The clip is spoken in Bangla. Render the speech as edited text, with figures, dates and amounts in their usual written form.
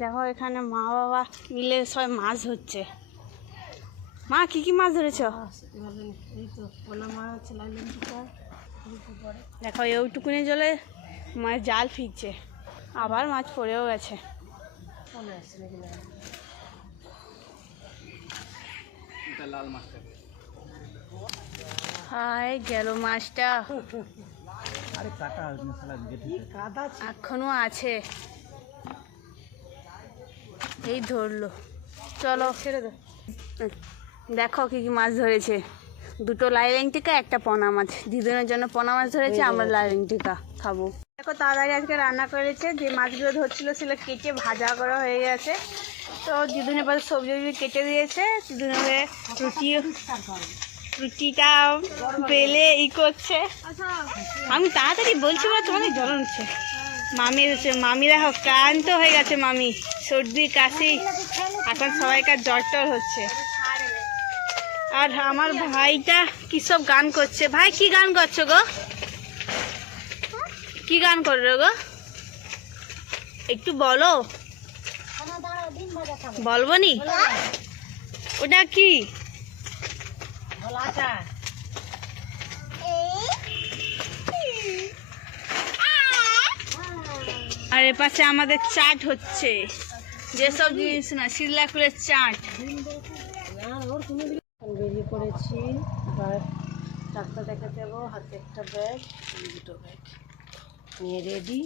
দেখো এখানে মা বাবা মিলে সবাই মাছ ধরছে। মা কি কি মাছ ধরেছ? দেখো এইটুকুনি জলে মাছ জাল ফিরছে, আবার মাছ পড়েও গেছে। হাই গেল মাছটা, এখনো আছে, এই ধরলো। চলো ছেড়ে দে। দেখো কি কি মাছ ধরেছে, দুটো লাইলেং টিকা, একটা পোনা মাছ। দিদুনের জন্য পোনা মাছ ধরেছে, আমরা লাইলেং টিকা খাবো। দেখো তাড়াতাড়ি আজকে রান্না করেছে, যে মাছগুলো ধরছিল সেগুলো কেটে ভাজা করা হয়ে গেছে। তো দিদুনের পাশে সবজি কেটে দিয়েছে, দিদুনের রুটিটা বেলে করছে। আমি তাড়াতাড়ি বলছি বলে তোমাদের জ্বলন হচ্ছে। মামি দেখো ক্লান্ত হয়ে গেছে, মামি সর্দি কাশি, এখন সবাইকার জ্বর টর হচ্ছে। আর আমার ভাইটা কি সব গান করছে। ভাই কি গান করছো গো? কি গান করছো গো? একটু বলো। বলবো নি? ওটা কি? আর এ পাশে আমাদের চাট হচ্ছে, যেসব জিনিস না শিলাকুলের চাট। বেরিয়ে পড়েছি, এবার ডাক্তার দেখাতে যাবো। হাতে একটা ব্যাগ, দুটো ব্যাগ নিয়ে রেডি।